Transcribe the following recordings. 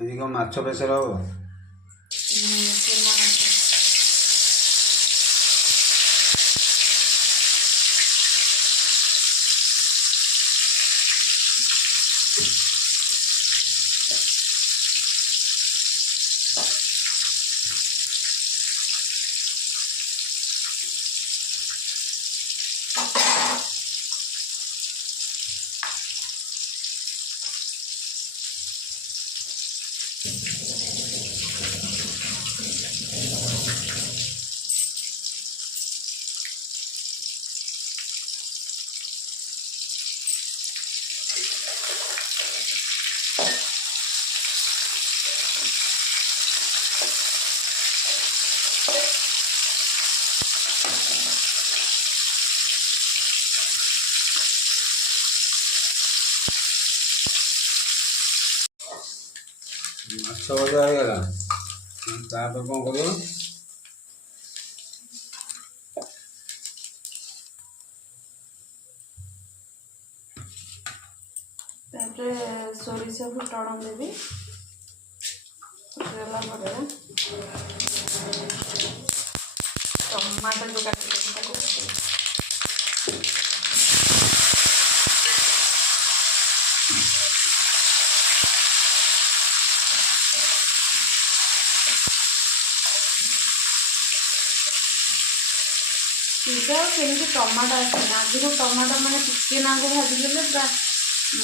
ଆଜି କ'ଣ ମାଛ ବେସର ହବ? ଚୁନା ମାଛ। ମାଛ ଭଜା ହେଇଗଲା, ତାପରେ କ'ଣ କରିବ? ତାପରେ ସୋରିଷ ଫୁଟଣ ଦେବି। ଫୁଟିଗଲା ପରେ ଟମାଟୋ ଯେଉଁ କାଟିଦେବି ତାକୁ ପକେଇବି। सीधा सेमती टमाटो आसेना आगु टमाटो मैंने टिके नाक भाजीदेले पूरा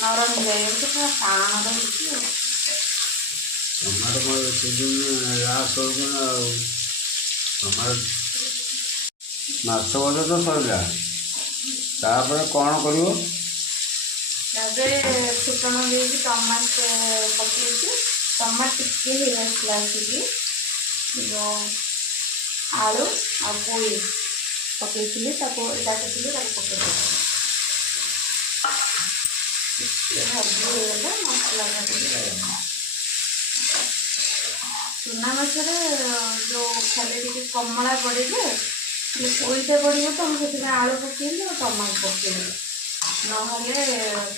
नरम जाए तो पूरा टाण रही। टमाटो लास्ट हो टमाटो ମାଛ ଭଜା ତ ସରିଲା, ତାପରେ କ'ଣ କରିବ? ତାପରେ ଫୁଟଣ ଦେଇକି ଟମାଟୋ ପକେଇକି ଟମାଟୋ ଟିକେ ହେଇ ଆସିଲା ଆସିକି ଆଳୁ ଆଉ ପୋଇ ପକେଇଥିଲି ତାକୁ ଡାକିଥିଲି ତାକୁ ପକେଇଦେବି। ଟିକେ ଭାଜି ହେଇଗଲେ ମସଲା ଭାଜିକି ଚୁନା ମାଛରେ ଯେଉଁ ଖାଲି ଟିକେ କମଳା ପଡ଼ିଲେ ପୋଇଟା ପଡ଼ିବ ତ ମୁଁ ସେଥିପାଇଁ ଆଳୁ ପକେଇଲି ଆଉ ଟମାଟୋ ପକେଇଲି, ନହେଲେ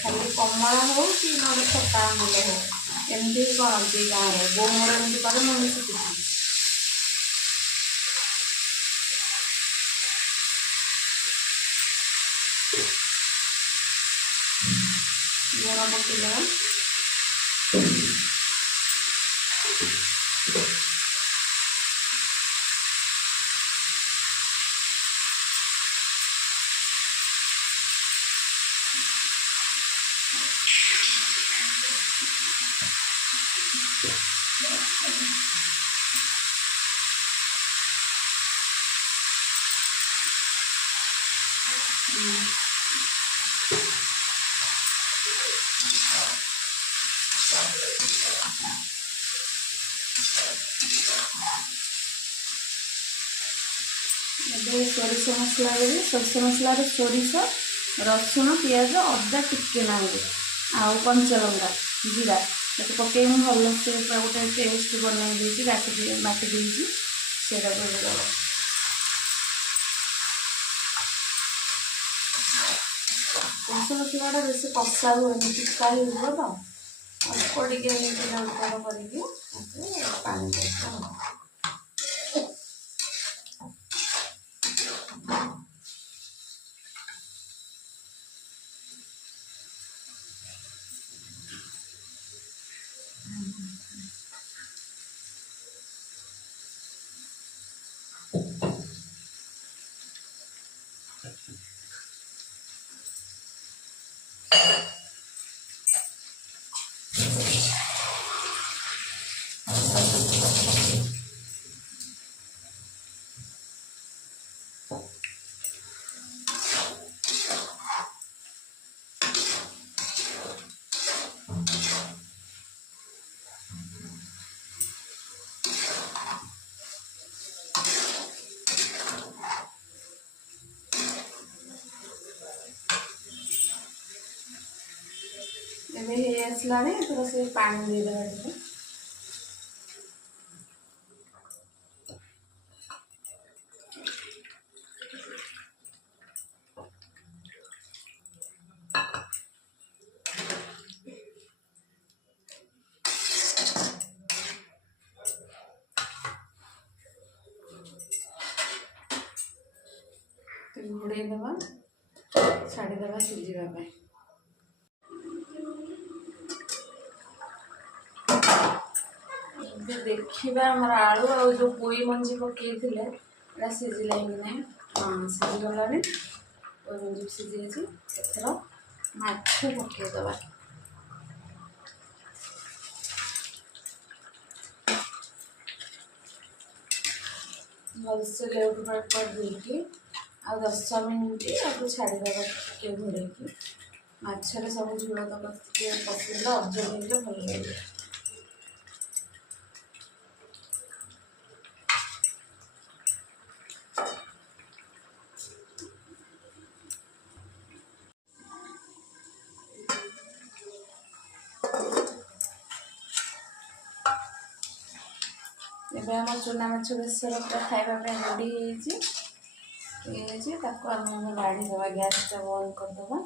ଖାଲି କମଳା ହଉ କି ନହେଲେ ଖଟା ଆମ୍ବୁଲ ହଉ ଏମିତି କରନ୍ତି ଗାଁରେ। ବୋଉ ମୋର ଏମିତି କରେ, ମୁଁ ବି ଶିଖିଛି। ଲୁଣ ପକେଇଦେବା। ଏବେ ସୋରିଷ ମସଲା ଦେବି। ସୋରିଷ ମସଲାରେ ସୋରିଷ, ରସୁଣ, ପିଆଜ, ଅଦା ଟିକେ ନାଗୁ ଆଉ କଞ୍ଚା ଲଙ୍କା, ଜିରା ତାକୁ ପକେଇ ମୁଁ ଭଲସେ ପୁରା ଗୋଟେ ପେଷ୍ଟ ବନେଇ ଦେଇଛି, ବାଟି ଦେଇଛି। ସେଇଟାକୁ ଦେବ। ସୋରିଷ ମସଲାଟା ବେଶୀ କଷା ହୁଏନି, ଟିକା ହେଇଯିବ ତ ଅଳ୍ପ ଟିକେ ଏମିତି ଲଙ୍କା କରିକି ପାଣି ଦେଇକି ଏବେ ହେଇ ଆସିଲାଣି। ଏଥର ସେ ପାଣି ଦେଇଦେବା ଟିକେ। घोड़े दबा छाड़ीदे सिझापी। देखा आमर आलू आ जो पोई मंजी पकई सिझिला कि ना। हाँ सिझीगलानी पोई मंजी सिझी एथर माछ पकईदबा। भलसे लेउट पाट कर देकी आ 10 मिनिट आपको छाड़ीदबा टे घोड़े माछरे सब झोल तक पकड़े अब्जर्व हो भल लगे। एबे आम चूना माछ बेसर पूरा खाइबापी रेडी आम बाढ़ी दबा गैस टा बंद करदबा।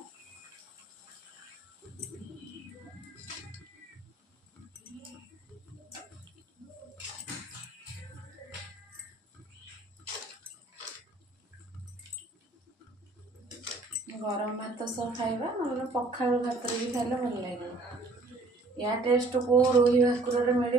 गरम भात सह खाइबा ना पखाल भात भी खाइले भल लगे। या टेस्ट को रोही भाकुर मिल।